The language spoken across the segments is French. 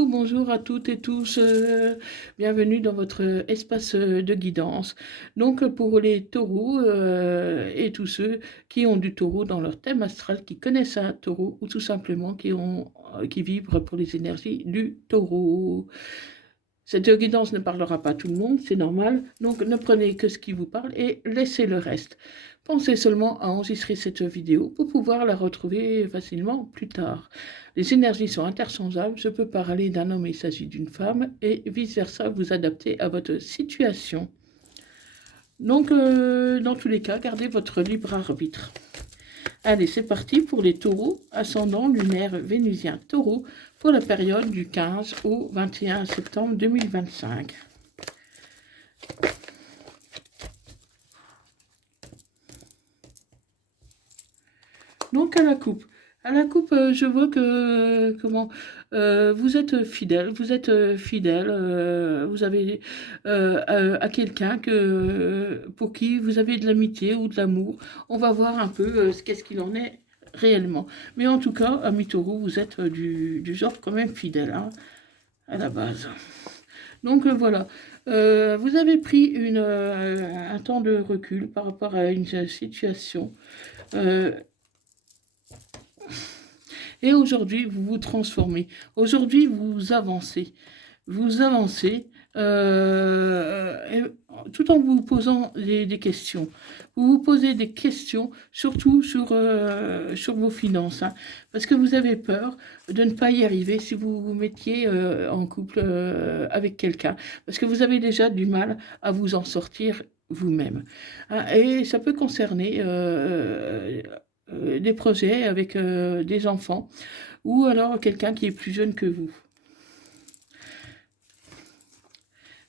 Coucou, bonjour à toutes et tous, bienvenue dans votre espace de guidance. Donc pour les taureaux et tous ceux qui ont du taureau dans leur thème astral, qui connaissent un taureau ou tout simplement qui vibrent pour les énergies du taureau. Cette guidance ne parlera pas à tout le monde, c'est normal, donc ne prenez que ce qui vous parle et laissez le reste. Pensez seulement à enregistrer cette vidéo pour pouvoir la retrouver facilement plus tard. Les énergies sont interchangeables, je peux parler d'un homme et il s'agit d'une femme, et vice-versa, vous adaptez à votre situation. Donc, dans tous les cas, gardez votre libre arbitre. Allez, c'est parti pour les taureaux, ascendant lunaire vénusien taureau, pour la période du 15 au 21 septembre 2025. Donc à la coupe. À la coupe, je vois que vous êtes fidèle, vous avez à quelqu'un pour qui vous avez de l'amitié ou de l'amour. On va voir un peu qu'est-ce qu'il en est réellement. Mais en tout cas, ami Taureau, vous êtes du genre quand même fidèle, hein, à la base. Donc voilà, vous avez pris un temps de recul par rapport à une situation. Et aujourd'hui, vous vous transformez. Aujourd'hui, vous avancez. Vous avancez tout en vous posant des questions. Vous vous posez des questions, surtout sur vos finances. Hein, parce que vous avez peur de ne pas y arriver si vous vous mettiez en couple avec quelqu'un. Parce que vous avez déjà du mal à vous en sortir vous-même. Hein, et ça peut concerner des projets avec des enfants ou alors quelqu'un qui est plus jeune que vous.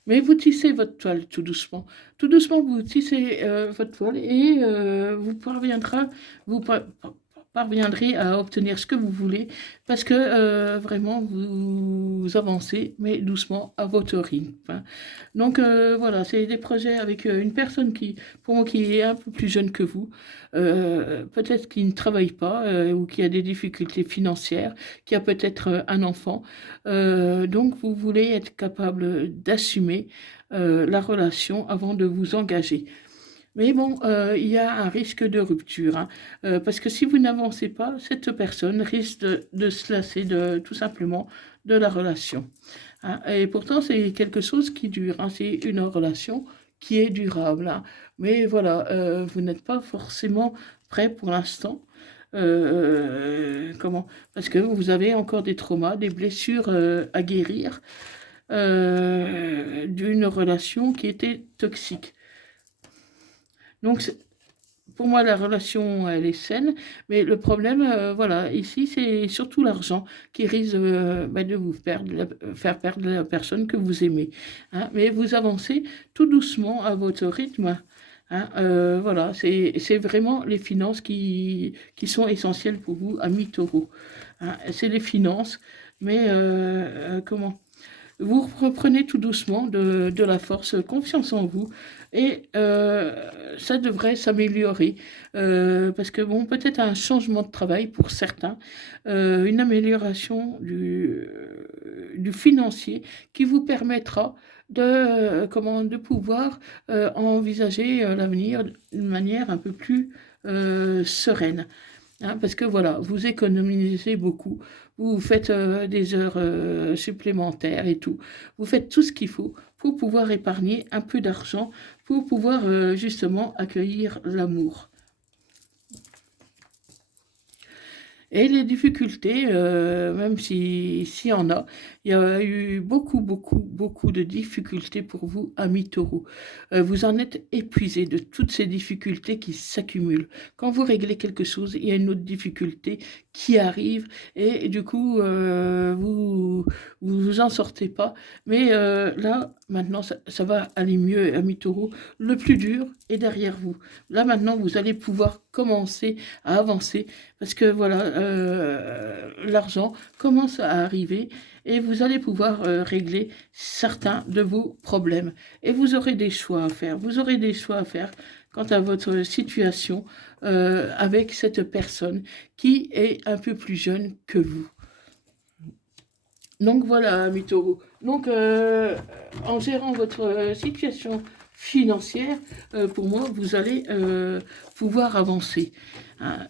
Mais vous tissez votre toile tout doucement. Tout doucement, vous tissez votre toile et vous parviendrez à obtenir ce que vous voulez parce que vraiment, vous avancez, mais doucement à votre rythme. Hein. Donc voilà, c'est des projets avec une personne pour moi, qui est un peu plus jeune que vous, peut-être qui ne travaille pas ou qui a des difficultés financières, qui a peut-être un enfant. Donc vous voulez être capable d'assumer la relation avant de vous engager. Mais bon, il y a un risque de rupture, hein, parce que si vous n'avancez pas, cette personne risque de se lasser tout simplement de la relation. Hein. Et pourtant, c'est quelque chose qui dure, hein, c'est une relation qui est durable. Hein. Mais voilà, vous n'êtes pas forcément prêt pour l'instant. Comment? Parce que vous avez encore des traumas, des blessures à guérir d'une relation qui était toxique. Donc, pour moi, la relation, elle est saine, mais le problème, voilà, ici, c'est surtout l'argent qui risque de vous faire perdre la personne que vous aimez. Hein. Mais vous avancez tout doucement à votre rythme. Hein. Voilà, c'est vraiment les finances qui sont essentielles pour vous, amis taureaux. Hein. C'est les finances, mais comment? Vous reprenez tout doucement de la force, confiance en vous, et ça devrait s'améliorer, parce que bon, peut-être un changement de travail pour certains, une amélioration du financier qui vous permettra de pouvoir envisager l'avenir d'une manière un peu plus sereine. Hein, parce que voilà, vous économisez beaucoup, vous faites des heures supplémentaires et tout. Vous faites tout ce qu'il faut pour pouvoir épargner un peu d'argent, pour pouvoir justement accueillir l'amour. Et les difficultés, même s'il y en a, il y a eu beaucoup de difficultés pour vous, amis taureaux. Vous en êtes épuisés de toutes ces difficultés qui s'accumulent. Quand vous réglez quelque chose, il y a une autre difficulté qui arrive et du coup, vous en sortez pas. Mais là, maintenant, ça va aller mieux, amis taureaux. Le plus dur est derrière vous. Là, maintenant, vous allez pouvoir commencer à avancer parce que voilà, l'argent commence à arriver et vous allez pouvoir régler certains de vos problèmes. Et vous aurez des choix à faire. Vous aurez des choix à faire quant à votre situation avec cette personne qui est un peu plus jeune que vous. Donc voilà, mes taureaux. Donc, en gérant votre situation financière, pour moi, vous allez pouvoir avancer. Hein.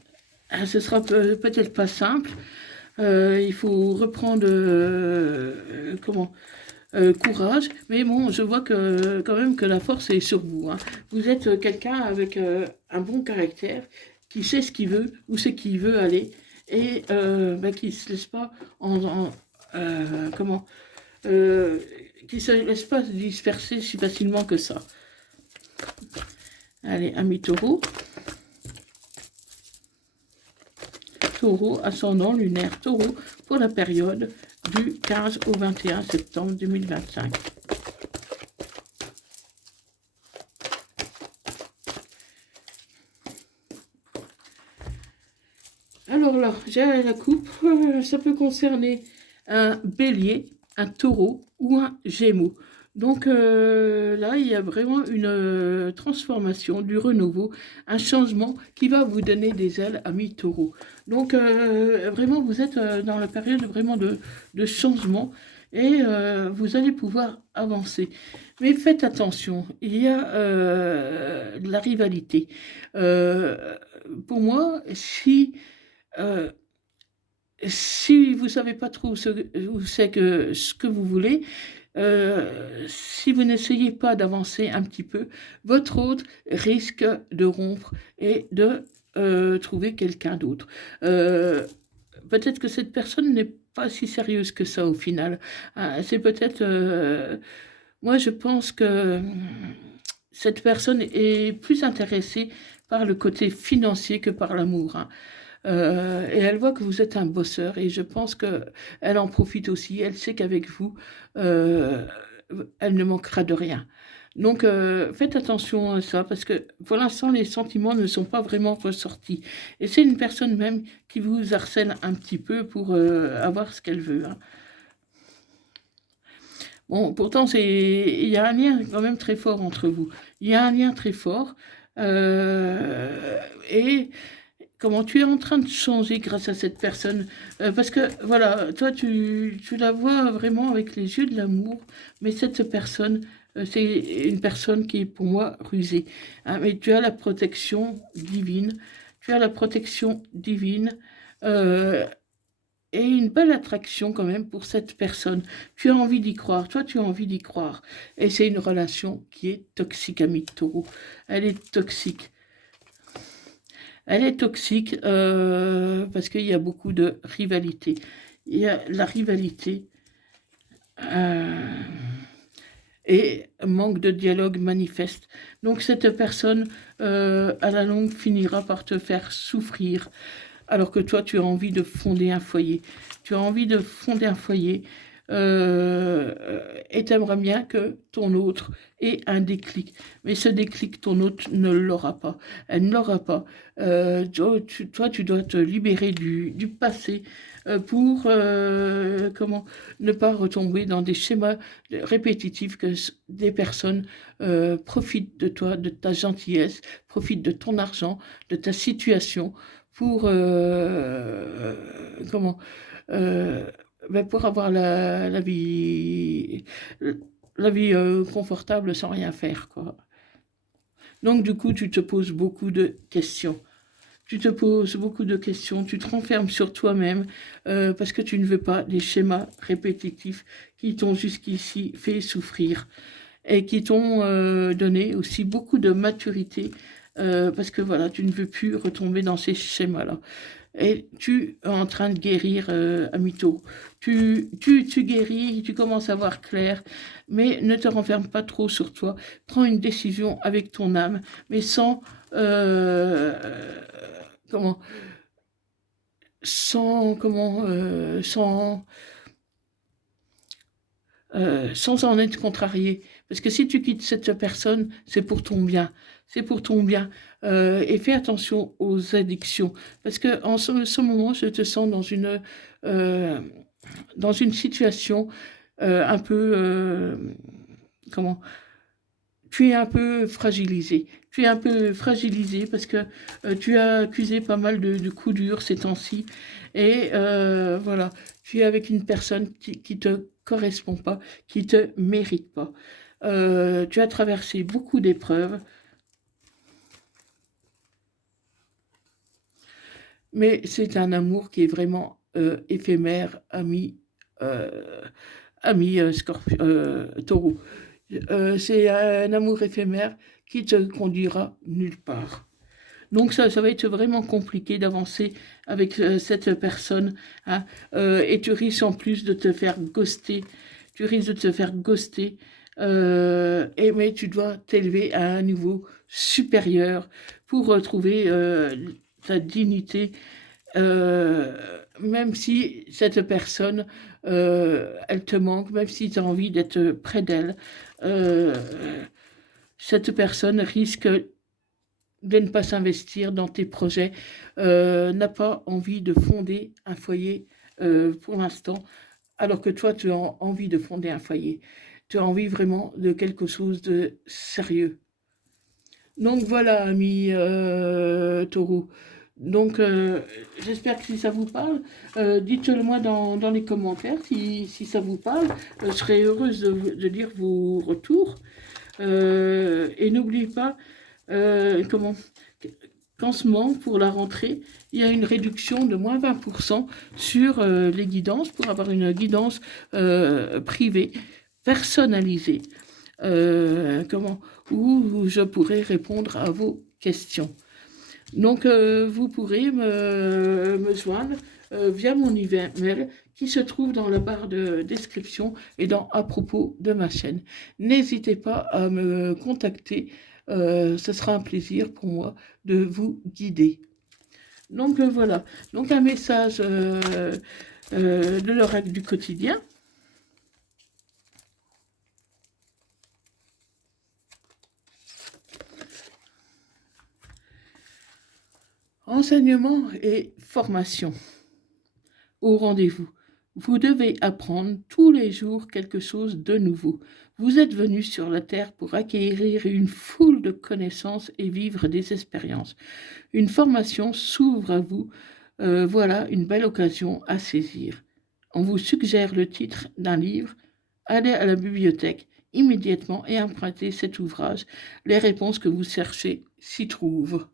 Ce sera peut-être pas simple. Il faut reprendre courage, mais bon, je vois que quand même que la force est sur vous. Hein. Vous êtes quelqu'un avec un bon caractère, qui sait ce qu'il veut, où c'est qu'il veut aller, et qui ne se laisse pas euh, comment qui se laisse pas disperser si facilement que ça. Allez, ami taureau. Taureau, ascendant lunaire taureau, pour la période du 15 au 21 septembre 2025. Alors là, j'ai la coupe, ça peut concerner un bélier, un taureau ou un gémeau. Donc là, il y a vraiment une transformation, du renouveau, un changement qui va vous donner des ailes, amis taureau. Donc vraiment, vous êtes dans la période vraiment de changement et vous allez pouvoir avancer. Mais faites attention, il y a de la rivalité. Pour moi, euh, si vous ne savez pas trop où c'est que ce que vous voulez, si vous n'essayez pas d'avancer un petit peu, votre hôte risque de rompre et de trouver quelqu'un d'autre. Peut-être que cette personne n'est pas si sérieuse que ça au final. C'est peut-être... moi, je pense que cette personne est plus intéressée par le côté financier que par l'amour. Hein. Et elle voit que vous êtes un bosseur et je pense qu'elle en profite aussi. Elle sait qu'avec vous, euh, elle ne manquera de rien. Donc faites attention à ça parce que pour l'instant, les sentiments ne sont pas vraiment ressortis. Et c'est une personne même qui vous harcèle un petit peu pour avoir ce qu'elle veut. Hein. Bon, pourtant, il y a un lien quand même très fort entre vous. Il y a un lien très fort. Et comment tu es en train de changer grâce à cette personne. Parce que, voilà, toi, tu la vois vraiment avec les yeux de l'amour, mais cette personne, c'est une personne qui est pour moi rusée. Hein, mais tu as la protection divine, tu as la protection divine. euh, et une belle attraction quand même pour cette personne. Tu as envie d'y croire, toi tu as envie d'y croire. Et c'est une relation qui est toxique, ami taureau. Elle est toxique. Elle est toxique parce qu'il y a beaucoup de rivalité. Il y a la rivalité euh, et manque de dialogue manifeste. Donc cette personne, à la longue, finira par te faire souffrir, alors que toi, tu as envie de fonder un foyer. Tu as envie de fonder un foyer et tu aimerais bien que ton autre ait un déclic. Mais ce déclic, ton autre ne l'aura pas. Elle ne l'aura pas. Toi, tu dois te libérer du passé pour ne pas retomber dans des schémas répétitifs que des personnes profitent de toi, de ta gentillesse, profitent de ton argent, de ta situation pour comment euh, pour avoir la vie confortable sans rien faire quoi. Donc du coup tu te poses beaucoup de questions. Tu te poses beaucoup de questions, tu te renfermes sur toi-même parce que tu ne veux pas des schémas répétitifs qui t'ont jusqu'ici fait souffrir et qui t'ont donné aussi beaucoup de maturité parce que voilà, tu ne veux plus retomber dans ces schémas-là. Et tu es en train de guérir à mytho. Tu guéris, tu commences à voir clair, mais ne te renferme pas trop sur toi. Prends une décision avec ton âme, mais euh, comment, sans sans en être contrarié. Parce que si tu quittes cette personne, c'est pour ton bien. C'est pour ton bien. Et fais attention aux addictions. Parce que en ce moment, je te sens euh, dans une situation un peu... comment tu es un peu fragilisé. Tu es un peu fragilisé parce que tu as accusé pas mal de coups durs ces temps-ci. Et voilà, Tu es avec une personne qui te correspond pas, qui te mérite pas. Tu as traversé beaucoup d'épreuves, mais c'est un amour qui est vraiment éphémère, euh, ami taureau. C'est un amour éphémère qui te conduira nulle part. Donc ça va être vraiment compliqué d'avancer avec cette personne, hein, et tu risques en plus de te faire ghoster. Tu risques de te faire ghoster, mais tu dois t'élever à un niveau supérieur pour retrouver ta dignité, même si cette personne, elle te manque, même si tu as envie d'être près d'elle, euh, cette personne risque de ne pas s'investir dans tes projets, n'a pas envie de fonder un foyer pour l'instant, alors que toi, tu as envie de fonder un foyer. Tu as envie vraiment de quelque chose de sérieux. Donc voilà, ami taureau. Donc j'espère que si ça vous parle, dites-le moi dans les commentaires si ça vous parle. Je serai heureuse de lire vos retours. Et n'oubliez pas, comment qu'en ce moment, pour la rentrée, il y a une réduction de moins 20% sur les guidances, pour avoir une guidance privée, personnalisée, comment, où je pourrai répondre à vos questions. Donc, vous pourrez me joindre via mon email qui se trouve dans la barre de description et dans à propos de ma chaîne. N'hésitez pas à me contacter, ce sera un plaisir pour moi de vous guider. Donc voilà, donc un message de l'oracle du quotidien. Enseignement et formation au rendez-vous. Vous devez apprendre tous les jours quelque chose de nouveau. Vous êtes venu sur la Terre pour acquérir une foule de connaissances et vivre des expériences. Une formation s'ouvre à vous. Voilà une belle occasion à saisir. On vous suggère le titre d'un livre. Allez à la bibliothèque immédiatement et empruntez cet ouvrage. Les réponses que vous cherchez s'y trouvent.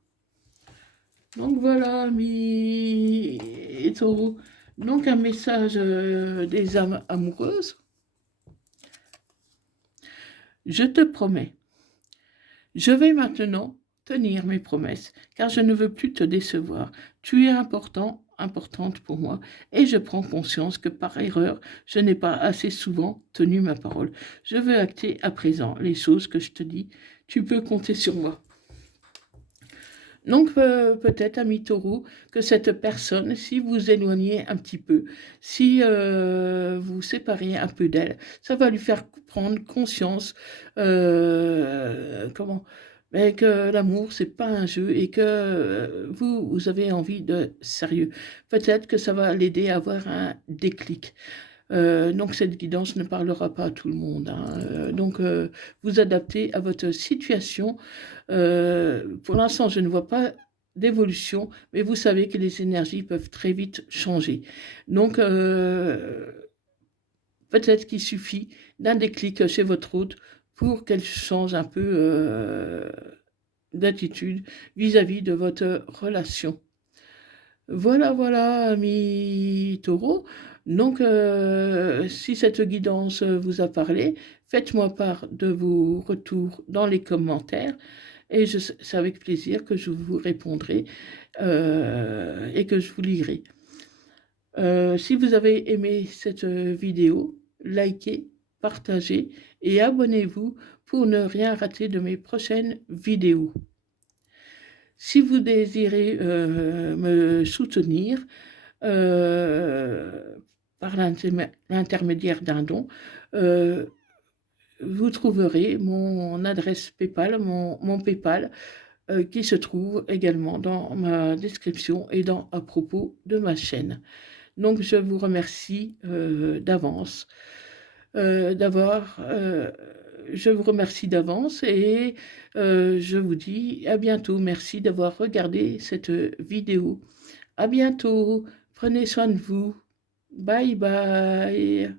Donc voilà, amis et taureaux. Donc un message des âmes amoureuses. Je te promets, je vais maintenant tenir mes promesses, car je ne veux plus te décevoir. Tu es important, importante pour moi, et je prends conscience que par erreur, je n'ai pas assez souvent tenu ma parole. Je veux acter à présent les choses que je te dis. Tu peux compter sur moi. Donc peut-être, ami taureau, que cette personne, si vous éloignez un petit peu, si vous séparez un peu d'elle, ça va lui faire prendre conscience comment mais que l'amour, c'est pas un jeu et que vous avez envie de sérieux. Peut-être que ça va l'aider à avoir un déclic. Donc cette guidance ne parlera pas à tout le monde, hein. Donc vous adaptez à votre situation. Pour l'instant, je ne vois pas d'évolution, mais vous savez que les énergies peuvent très vite changer. Donc peut-être qu'il suffit d'un déclic chez votre hôte pour qu'elle change un peu d'attitude vis-à-vis de votre relation. Voilà, voilà, amis taureaux. Donc, si cette guidance vous a parlé, faites-moi part de vos retours dans les commentaires et c'est avec plaisir que je vous répondrai et que je vous lirai. Si vous avez aimé cette vidéo, likez, partagez et abonnez-vous pour ne rien rater de mes prochaines vidéos. Si vous désirez me soutenir par l'intermédiaire d'un don, vous trouverez mon adresse PayPal, mon PayPal, qui se trouve également dans ma description et dans à propos de ma chaîne. Donc je vous remercie d'avance d'avoir... je vous remercie d'avance et je vous dis à bientôt. Merci d'avoir regardé cette vidéo. À bientôt. Prenez soin de vous. Bye bye.